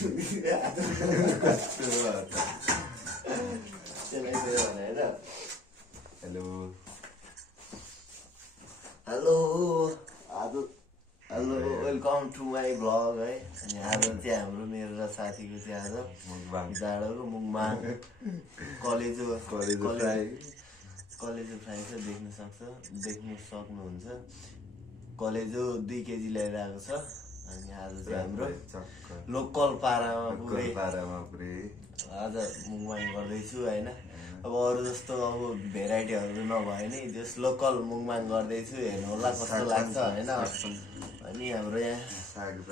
Hello hello hello welcome to my vlog है। अनि आज चाहिँ हाम्रो मेरो र साथीको चाहिँ आज जाडोको मुङमाङ कलेजो फ्राई चाहिँ देख्न सक्नुहुन्छ। कलेजो 2 केजी ल्याएर आएको छ। अनि आज चाहिँ हाम्रो लोकल पारामा पुरै आज मुङमाङ गर्दैछु होइन। अब अरू जस्तो अब भेराइटीहरू नभए नि जस लोकल मुङमाङ गर्दैछु, हेर्नु होला कस्तो लाग्छ होइन। अनि हाम्रो यहाँ साग र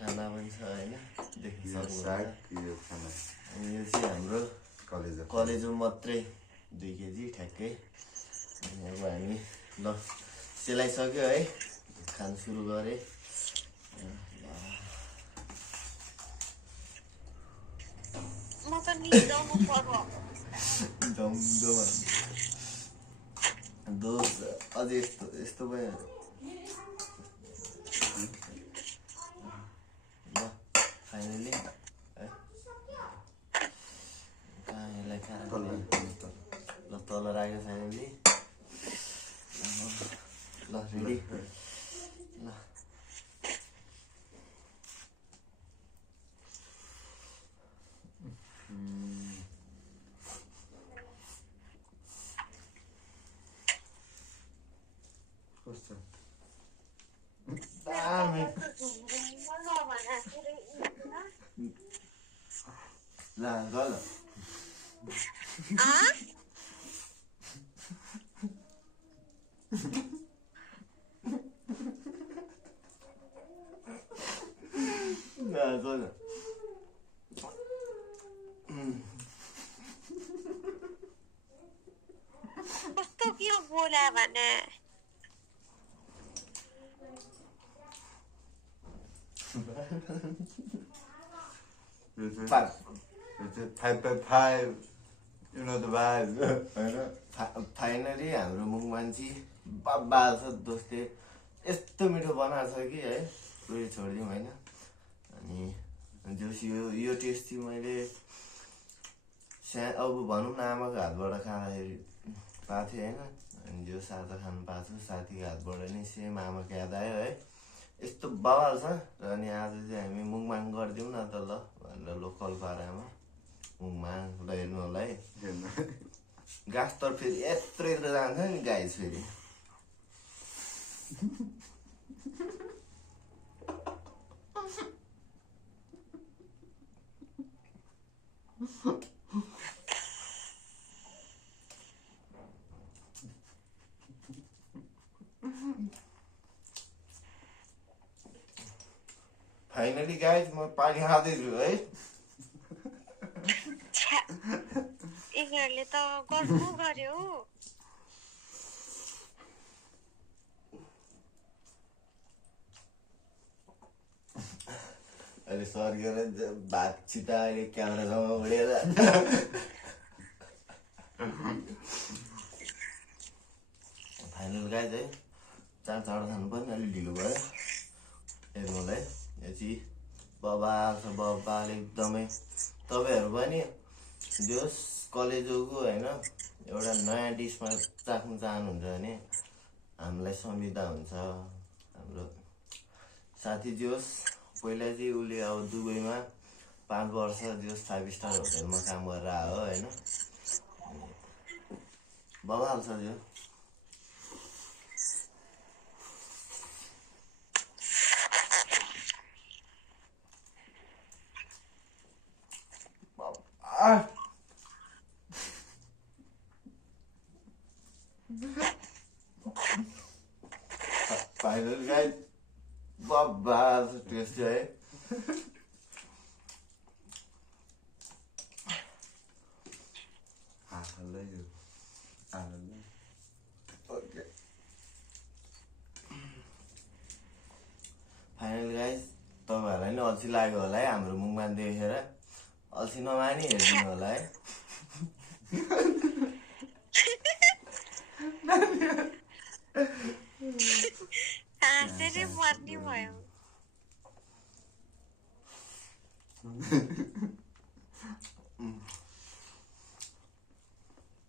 खाना पनि छ होइन, देख्न सक्नुहुन्छ। अनि यो चाहिँ हाम्रो कलेजो मात्रै 2 केजी ठ्याक्कै। अनि अब हामी ल सेलाइसक्यो है, खान सुरु गरेँ। दोष अझै यस्तो भयो ल फाइनली है। कहाँ यसलाई कहाँ ल तल राख्यो फाइनली। ल रेडी ल कस्तो के बोला भने फाइनली हाम्रो मुङमान्छी बाबा छ दोस्तले यस्तो मिठो बनाएको छ कि है, पुरै छोडिदिउँ होइन। अनि जोस यो टेस्ट चाहिँ मैले अब भनौँ न आमाको हातबाट खाँदाखेरि पाएको थिएँ होइन। अनि जो आज खानु पाएको छु साथीको हातबाट नै सेम आमाको याद आयो है, यस्तो बवाल छ। र अनि आज चाहिँ हामी मुङमाङ गरिदिउँ न त ल भनेर लोकल पारामा मुङमाङ ल हेर्नु होला है। गाछ त फेरि यत्रो जान्छ नि गाइस फेरि। फाइनली गाइस म पानी खाँदैछु है। यिनीहरूले त गर्नु गर्यो। अहिले सर्केर भात छिटा अहिले क्यामेरासँग उडेर फाइनल गाइस है, चाँडो खानु पनि अलिक ढिलो भयो। हेर्नु होला है, यो चाहिँ बबाल छ बबाल एकदमै। तपाईँहरू पनि जोस कलेजोको होइन एउटा नयाँ डिसमा चाख्नु चाहनुहुन्छ भने हामीलाई सम्झिँदा हुन्छ। हाम्रो साथी जोस पहिला चाहिँ उसले अब दुबईमा 5 वर्ष जोस 5 स्टार होटेलमा काम गरेर आयो होइन। बबाल छ जो। फाइनल गाइस बबाल छ टेस्ट है। फाइनल गाइस तपाईँहरूलाई नि अल्छी लाग्यो होला है हाम्रो मुङमा देखेर। अल्छी नमानी हेरिदिनु होला है। हाँसेरै मर्ने भयो।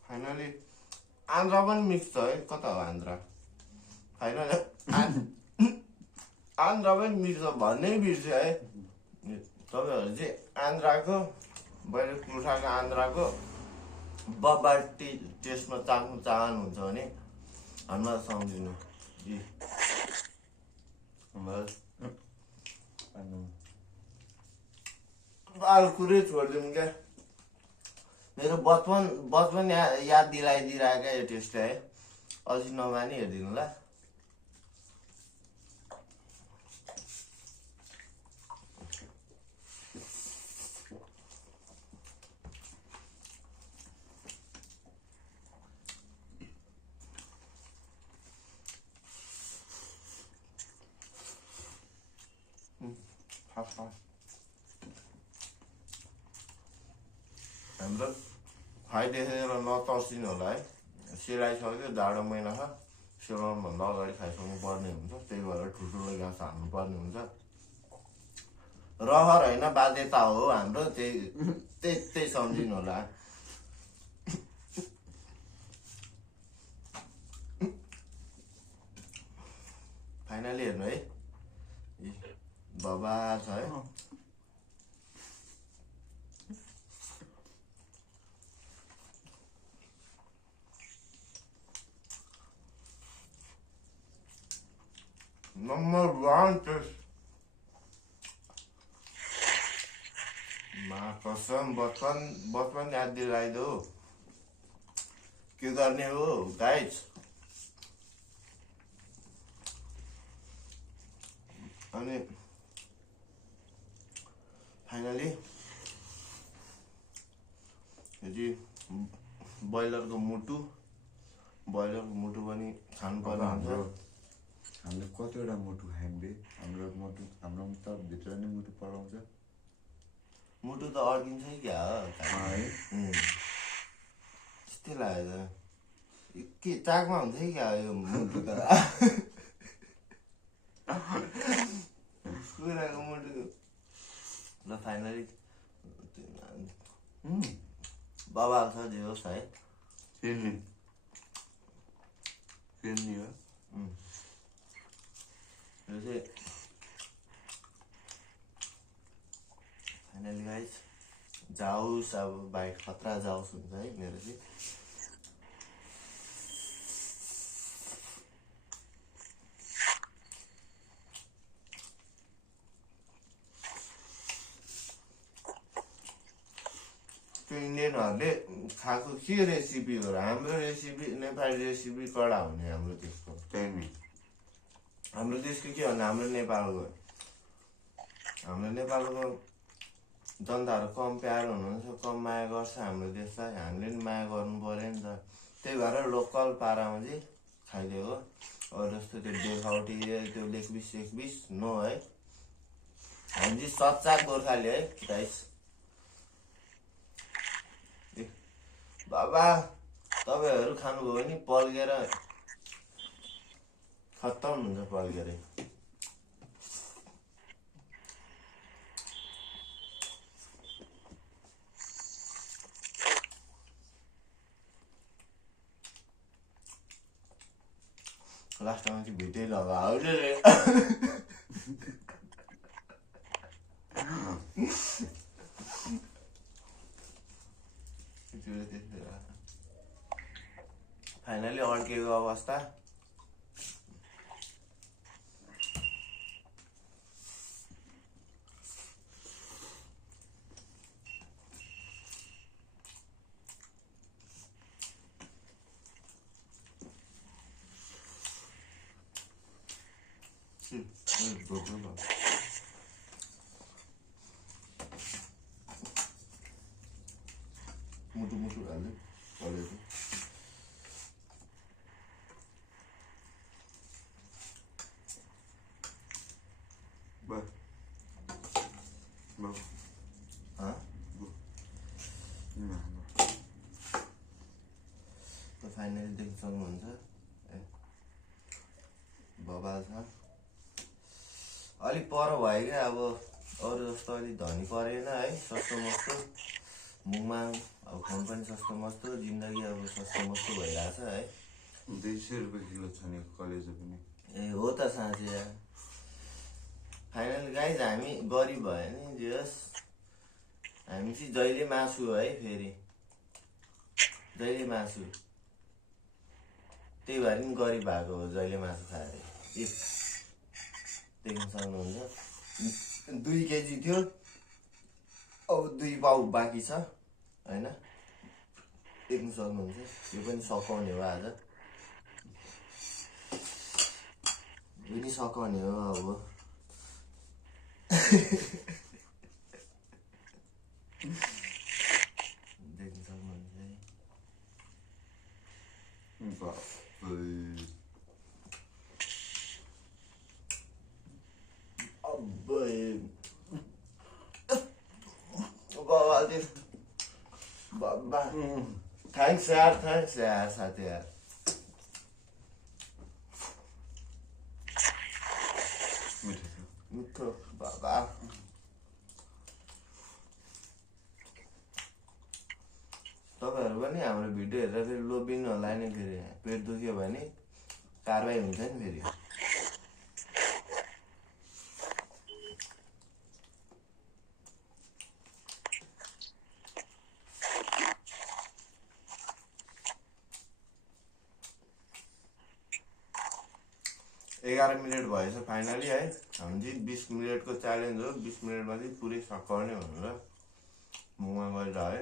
फाइनली आन्ध्रा पनि मिक्स छ है। कता हो आन्ध्रा? फाइनली आन्ध्रा पनि मिक्स छ भन्नै बिर्स्यो है। तपाईँहरू चाहिँ आन्ध्राको बाहिर कुठाको आन्ध्राको बब्बा टेस्टमा चाख्नु चाहनुहुन्छ भने हामीलाई सम्झिनु। अरू कुरै छोडिदिउँ क्या। मेरो बचपन याद दिलाइदिरहेको क्या यो टेस्टले है। अझै नमानी हेरिदिनु ल। हाम्रो भाइ देखेर नतर्सिनु होला है। सेलाइसक्यो, जाडो महिना छ, सेलाउनुभन्दा अगाडि खाइसक्नु पर्ने हुन्छ। त्यही भएर ठुल्ठुलो ग्यास हाल्नुपर्ने हुन्छ। रहर होइन बाध्यता हो हाम्रो। त्यही सम्झिनु होला। फाइनली हेर्नु है, बाबा छ है। Number 1 test. मा कसम बचपन याद दिलाइदो। के गर्ने हो गाइज? अनि फाइनली यदि ब्रोइलरको मुटु पनि खानुपर्ने हुन्छ। हामीले कतिवटा मुटु खायौँ बे? हाम्रो त भित्र नै मुटु पलाउँछ। मुटु त अड्किन्छ क्या है। त्यस्तै लाग्यो के चाकमा हुन्छ क्या यो मुटु त। कुखुराको मुटु ल। फाइनली बबाल छ जे होस् है। पेन्नी हो यो चाहिँ फाइनली गाइज जाओस्। अब बाइक खतरा जाओस् हुन्छ है मेरो चाहिँ। इन्डियनहरूले खाएको के रेसिपी हो र? हाम्रो रेसिपी नेपाली रेसिपी कडा हुने हाम्रो देशको। हाम्रो देशको के भन्दा हाम्रो नेपालको जनताहरू कम प्यारो हुनुहुन्छ, कम माया गर्छ हाम्रो देशलाई। हामीले नि माया गर्नु पर्यो नि त। त्यही भएर लोकल पारामा चाहिँ खाइदिएको। अरू जस्तो त्यो देखावटी त्यो लेखबिस नो है। हामी चाहिँ सच्चा गोर्खाली है गाइस। बाबा तपाईँहरू खानुभयो भने पल्केर खत्तम हुन्छ। पल्केर लास्टमा चाहिँ भिटै लगाऊ रे। फाइनली अड्केको अवस्था। मुटु हाल्दै चलेको। फाइनली देख्न सक्नुहुन्छ बबाल छ। अलिक पर भयो क्या अब अरू जस्तो अलिक धनी परेन है सस्तो मस्तो मुङमाङ अब फोन पनि सस्तो मस्तो जिन्दगी अब सस्तो मस्तो भइरहेछ है 200 रुपियाँ किलो छ नि कलेजो पनि ए हो त साँच्चै यार फाइनल गाइज हामी गरिब भयो नि जे होस् हामी चाहिँ जहिले मासु है फेरि जहिले मासु त्यही भएर नि गरिब भएको हो जहिले मासु खाएर देख्न सक्नुहुन्छ 2 केजी थियो अब 2 पाउ बाँकी छ होइन देख्न सक्नुहुन्छ यो पनि सकाउने हो आज यो पनि सकाउने हो अब देख्न सक्नुहुन्छ है बाबा थैंक्स यार साथी यार मिठो बाबा तपाईहरु पनि हाम्रो भिडियो हेरेर फेरि लोभिनु होला नि फेरि पेट दुख्यो भने कारबाही हुन्छ नि फेरि 11 मिनट भएछ फाइनली है हामी चाहिँ 20 मिनटको च्यालेन्ज हो 20 मिनटमा चाहिँ पुरै सकाउने भनेर मुङमा गइरहे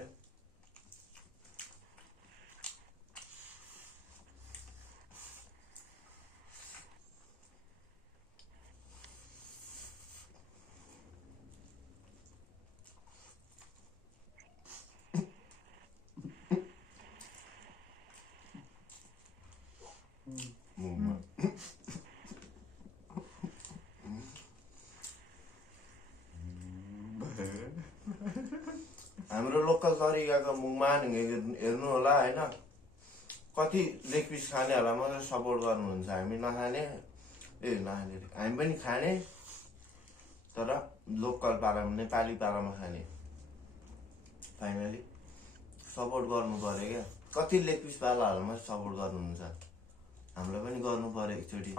हाम्रो लोकल तरिकाको मुङमान हेर्नु होला हैन कति लेग पिस खाने होला मात्र सपोर्ट गर्नुहुन्छ हामी नखाने नखाने हामी पनि खाने तर लोकल पारामा नेपाली पारामा खाने फाइनली सपोर्ट गर्नु पर्यो क्या कति लेग पिस पालाहरुमा सपोर्ट गर्नुहुन्छ हामीलाई पनि गर्नु पर्यो एकचोटी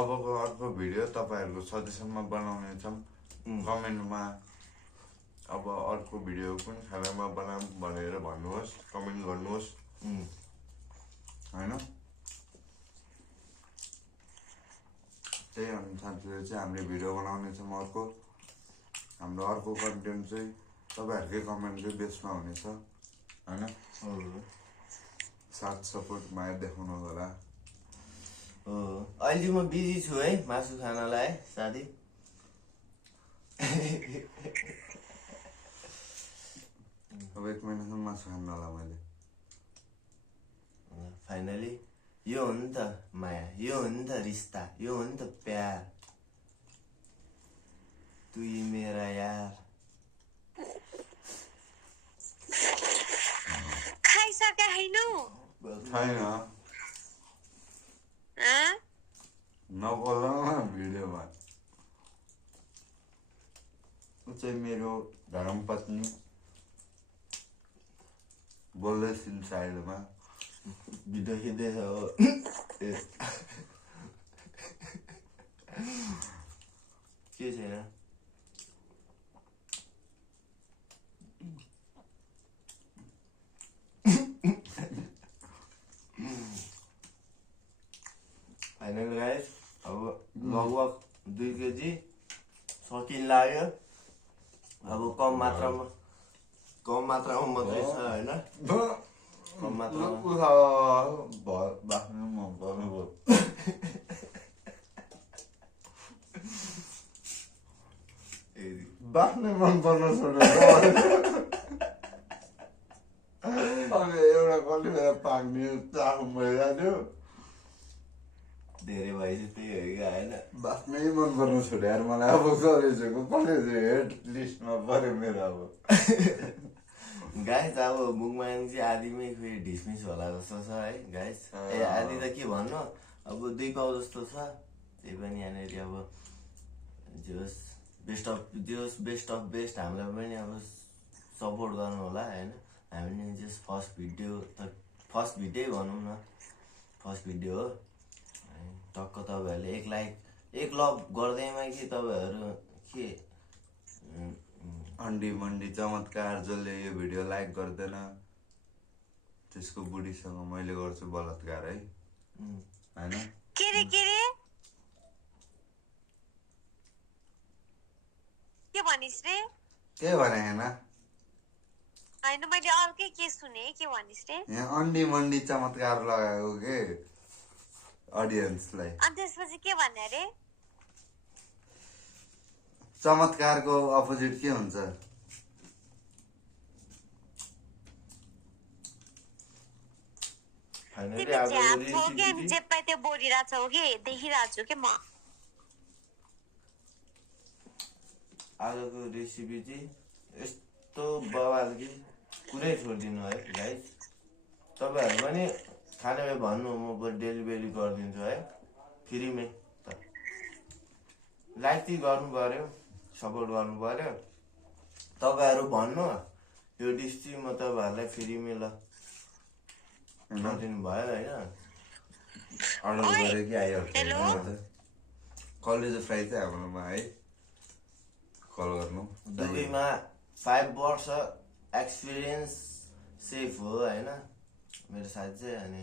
अबको अर्को भिडियो तपाईहरुको सजेसनमा बनाउने छौं कमेन्टमा अब अर्को भिडियो कुन खानामा बनाऊँ भनेर भन्नुहोस् कमेन्ट गर्नुहोस् हैन त्यही अनुसार चाहिँ हामीले भिडियो बनाउने छौं अर्को हाम्रो अर्को कन्टेन्ट चाहिँ तपाईहरुकै कमेन्टकै बेसमा हुनेछ हैन साथ सपोर्ट माया देखाउनु होला अहिले म बिजी छु है मासु खानलाई है साथी अब 1 महिनासम्म मासु खान्न होला मैले फाइनली यो हो नि त माया यो हो नि त रिश्ता यो हो नि त प्यार तू ही मेरा यार खाइसके हैनौ छैन नबोल भिडियोमा चाहिँ मेरो धर्मपत्नी बोल्दै छिन् साइडमा भिडियो खिच्दैछ हो के छैन फाइनल गाइस अब लगभग 2 केजी सकिन लाग्यो अब कम मात्रामा मात्रै छ हैन कम मात्रामा बाख्नु मन पर्नु भयो बाख्ने मन पर्न छोड्यो अब एउटा कति बेला पाक्ने चाखो भइरहेको धेरै भएपछि त्यही हो कि हैन बाख्नै मन पर्न छोड्यो यार मलाई अब कलेजको हेड लिस्टमा पर्यो मेरो अब गाइस अब मुङमाङ चाहिँ आधीमै फेरि ढिसमिस होला जस्तो छ है गाइस ए आधी त के भन्नु अब 2 पाउ जस्तो छ त्यही पनि यहाँनिर अब जे होस् बेस्ट अफ बेस्ट हामीलाई पनि अब सपोर्ट गर्नु होला होइन। हामीले जस्ट फर्स्ट भिडियो भनौँ न, फर्स्ट भिडियो हो। टक्क तपाईँहरूले एक लभ गर्दैमा कि तपाईँहरू के अन्डी मन्डी चमत्कार जसले यो भिडियो लाइक गर्दैन त्यसको बुढीसँग मैले गर्छु बलात्कार है होइन। के रे के भनिस् रे? के भने होइन मैले अर्कै के सुने, के भनिस् रे? यहाँ अन्डी मन्डी चमत्कार लगाएको के अडियन्सलाई। अनि त्यसपछि के भन्ने रे? चमत्कारको अपोजिट के हुन्छ? तिमी झ्याप छौ कि अनि जे पाए त्यो बोलिरहेछौ कि देखिरहेको छु कि म। आजको रेसिपी चाहिँ यस्तो बवाल कि कुरै छोडिदिनु है गाइस। तपाईँहरू पनि खाने भए भन्नु, म डेलिभरी गरिदिन्छु है फ्रीमै। लाइक चाहिँ गर्नु पर्यो, सपोर्ट गर्नु पर्यो। तपाईँहरू भन्नु यो डिस चाहिँ म तपाईँहरूलाई फ्रीमै ल गरिदिनु भयो होइन। अर्डर गरेँ कि आइहाल्छ। कलेज फ्राई चाहिँ हाम्रोमा है कल गर्नु। दुबईमा 5 वर्ष एक्सपिरियन्स सेफ हो होइन मेरो साथी चाहिँ। अनि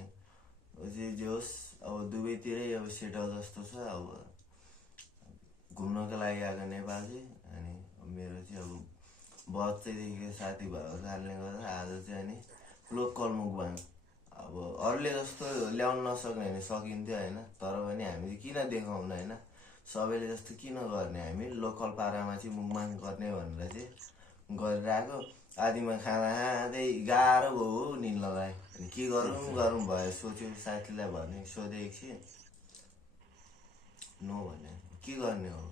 चाहिँ जे होस् अब दुबईतिरै अब सेटल जस्तो छ। अब घुम्नको लागि आएको नेपाल चाहिँ। अनि मेरो चाहिँ अब बच्चैदेखि साथी भएको कारणले गर्दा आज चाहिँ अनि लोकल मुखबाङ अब अरूले जस्तो ल्याउन नसक्ने भने सकिन्थ्यो होइन। तर पनि हामीले किन देखाउन होइन, सबैले जस्तो किन गर्ने, हामी लोकल पारामा चाहिँ मुखबाङ गर्ने भनेर चाहिँ गरिरहेको। आदिमा खाना खाँदै गाह्रो भयो निल्नलाई। अनि के गरौँ भयो सोच्यो, साथीलाई भने सोधेँ एकछिन, नो भने के गर्ने हो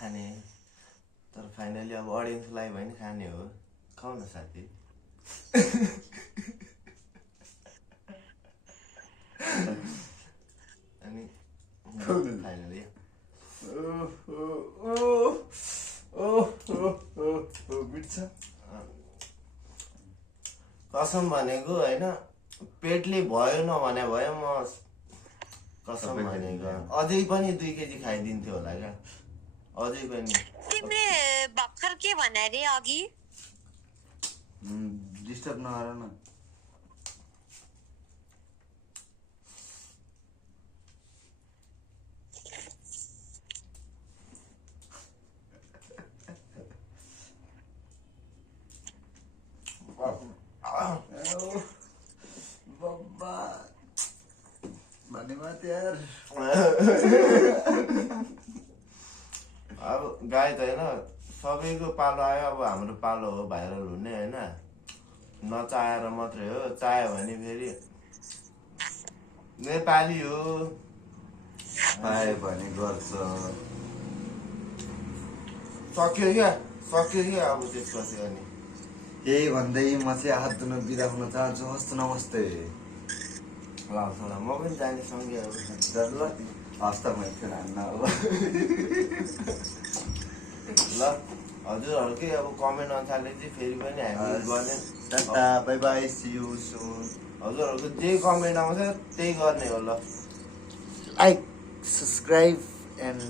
खाने। तर फाइनली अब अडियन्सलाई पनि खाने हो, खाऊ न साथी। अनि फाइनली कसम भनेको होइन, पेटले भयो नभने भयो म कसम भनेको अझै पनि 2 केजी खाइदिन्थ्यो होला क्या, अझै पनि। तिमीले भर्खर के भने रे अघि? डिस्टर्ब नगर न। अब गाई त होइन सबैको पालो आयो, अब हाम्रो पालो हो भाइरल हुने होइन। नचाहेर मात्रै हो, चाह्यो भने फेरि नेपाली हो पायो भने गर्छ। सक्यो क्या अब त्यसपछि अनि यही भन्दै म चाहिँ हात धुन बिदा हुन चाहन्छु। हस्त नमस्ते। ल म पनि जाने सँगै अब ल हस्त मैले हान्न अब। ल हजुरहरूकै अब कमेन्ट अनुसारले चाहिँ फेरि पनि हामी गर्ने। Tata bye bye, see you soon. हजुरहरूको जे कमेन्ट आउँछ त्यही गर्ने हो। ल लाइक, सब्सक्राइब एन्ड